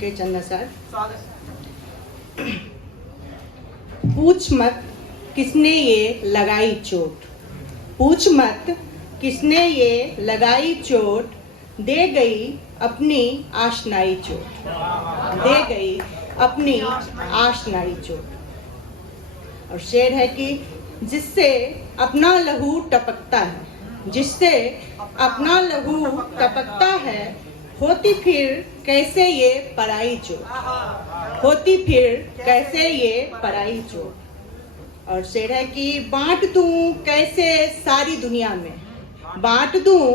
के चंदा सर, पूछ मत किसने ये लगाई चोट, पूछ मत किसने ये लगाई चोट, दे गई अपनी आशनाई चोट, दे गई अपनी आशनाई चोट। और शेर है कि जिससे अपना लहू टपकता है, जिससे अपना लहू टपकता है, होती फिर कैसे ये पराई चोट, होती फिर कैसे ये पराई चोट। और शेर है कि बांट दूं कैसे सारी दुनिया में, बांट दूं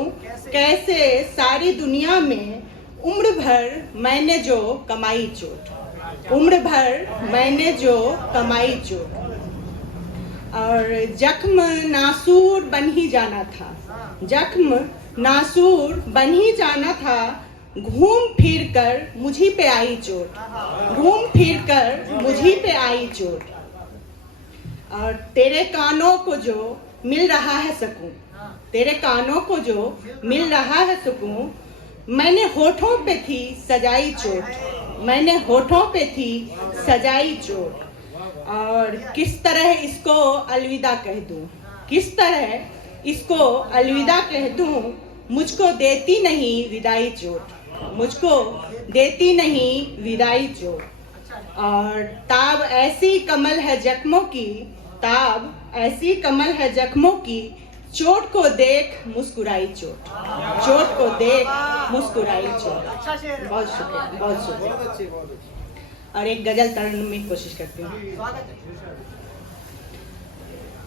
कैसे सारी दुनिया में, उम्र भर मैंने जो कमाई चोट, उम्र भर मैंने जो कमाई चोट। और जख्म नासूर बन ही जाना था, जख्म नासूर बन ही जाना था, घूम फिर कर मुझी पे आई चोट, घूम फिर कर मुझी पे आई चोट। और तेरे कानों को जो मिल रहा है सुकून, तेरे कानों को जो मिल रहा है सुकून, मैंने होठों पे थी सजाई चोट, मैंने होठों पे थी सजाई चोट। और किस तरह इसको अलविदा कह दूं, किस तरह इसको अलविदा कह दूं, मुझको देती नहीं विदाई चोट, मुझको देती नहीं विदाई चोट। और ताब ऐसी कमल है जख्मों की, ताब ऐसी कमल है जख्मों की, चोट को देख मुस्कुराई चोट, चोट को देख मुस्कुराई चोट। बहुत शुक्रिया, बहुत शुक्रिया। और एक गजल तरानूम की कोशिश करती हूँ।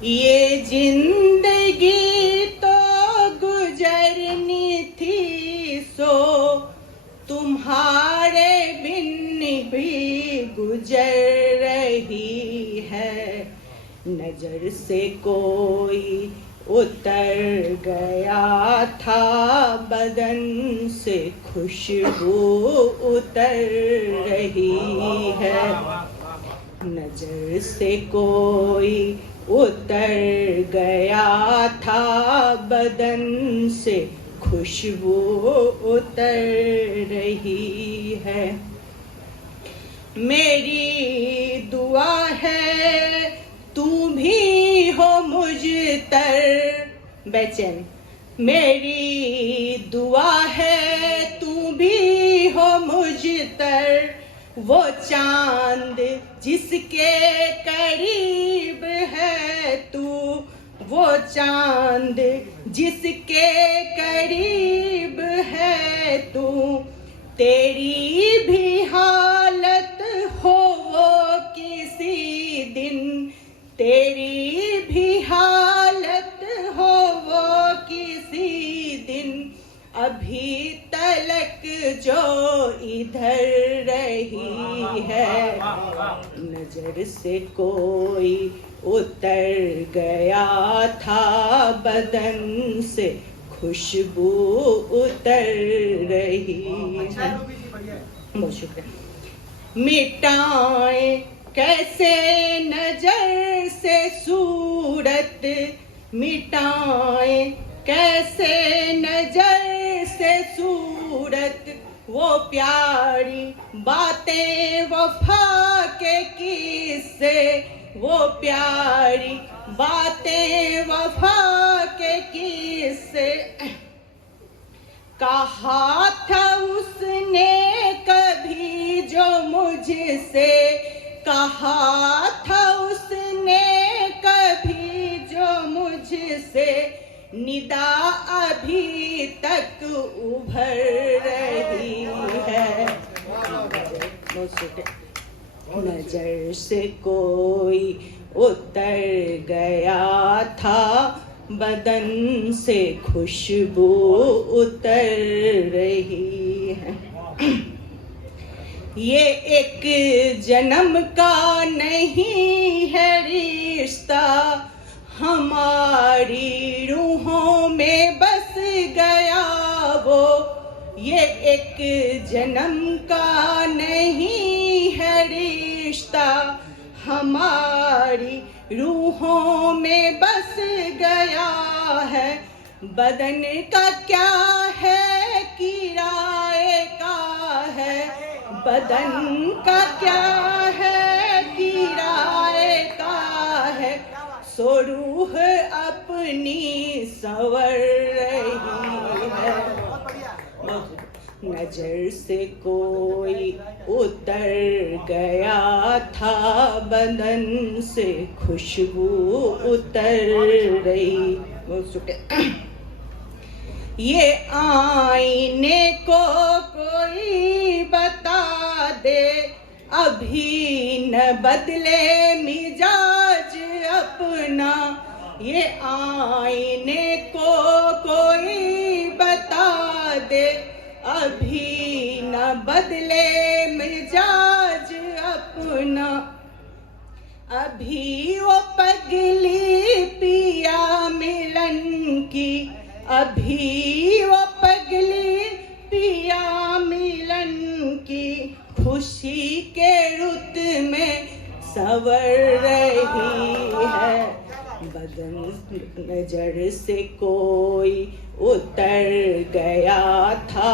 ये जिंदगी तो गुजरनी थी, सो तुम्हारे बिन भी गुजर रही है, नजर से कोई उतर गया था, बदन से खुशबू उतर रही है, नजर से कोई उतर गया था, बदन से खुशबू उतर रही है। मेरी दुआ है तू भी हो मुझ तर बेचैन, मेरी दुआ है तू भी हो मुझ तर, वो चांद जिसके करीब है तू, वो चांद जिसके करीब है तू, तेरी भी हालत हो वो किसी दिन, तेरी भी हालत हो वो किसी दिन, अभी तलक जो इधर रही है, नजर से कोई उतर गया था, बदन से खुशबू उतर रही है। बहुत शुक्रिया। मिटाए कैसे नजर से सूरत, मिटाए कैसे नजर से सूरत, वो प्यारी बातें वफा के किस्से, वो प्यारी बातें वफा के किस्से। कहा था उसने कभी जो मुझसे, कहा था उसने कभी जो मुझसे, निदा अभी तक उभर रही है, नजर से कोई उतर गया था, बदन से खुशबू उतर रही है। ये एक जन्म का नहीं है रिश्ता, हमारी रूहों में बस गया वो, ये एक जन्म का नहीं है रिश्ता, हमारी रूहों में बस गया है, बदन का क्या है किराए का है, बदन का क्या है किराए का है, सो रूह अपनी संवर रही है। नजर से कोई उतर गया था, बदन से खुशबू उतर रही। ये आईने को कोई बता दे, अभी न बदले मिजाज अपना। ये आईने को कोई बता दे, अभी न बदले मिजाज अपना। अभी वो पगली पिया मिलन की, अभी वो पगली पिया मिलन की, खुशी के रुत में संवर रही है। बदन नजर से कोई उतर गया था,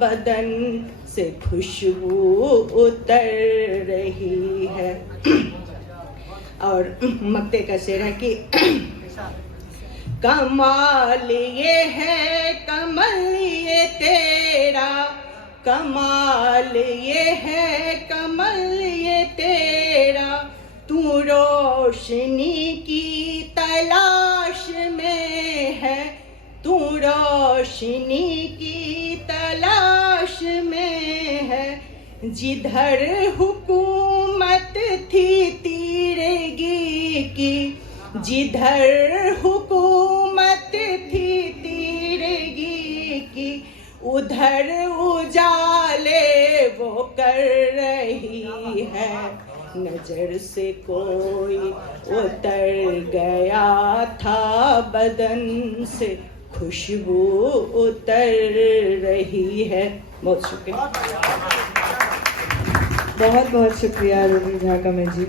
बदन से खुशबू उतर रही है। और मक्ते का शेर है कि कमाल ये है कमल ये तेरा, कमाल ये है कमल ये तेरा। तू रोशनी की तलाश में है, तू रोशनी की तलाश में है। जिधर हुकूमत थी तीरगी की, जिधर हुकूमत थी तीरगी की, उधर उजाले वो कर रही है। नजर से कोई उतर गया था, बदन से खुशबू उतर रही है। बहुत शुक्रिया। बहुत बहुत शुक्रिया रोमी झा कमल जी।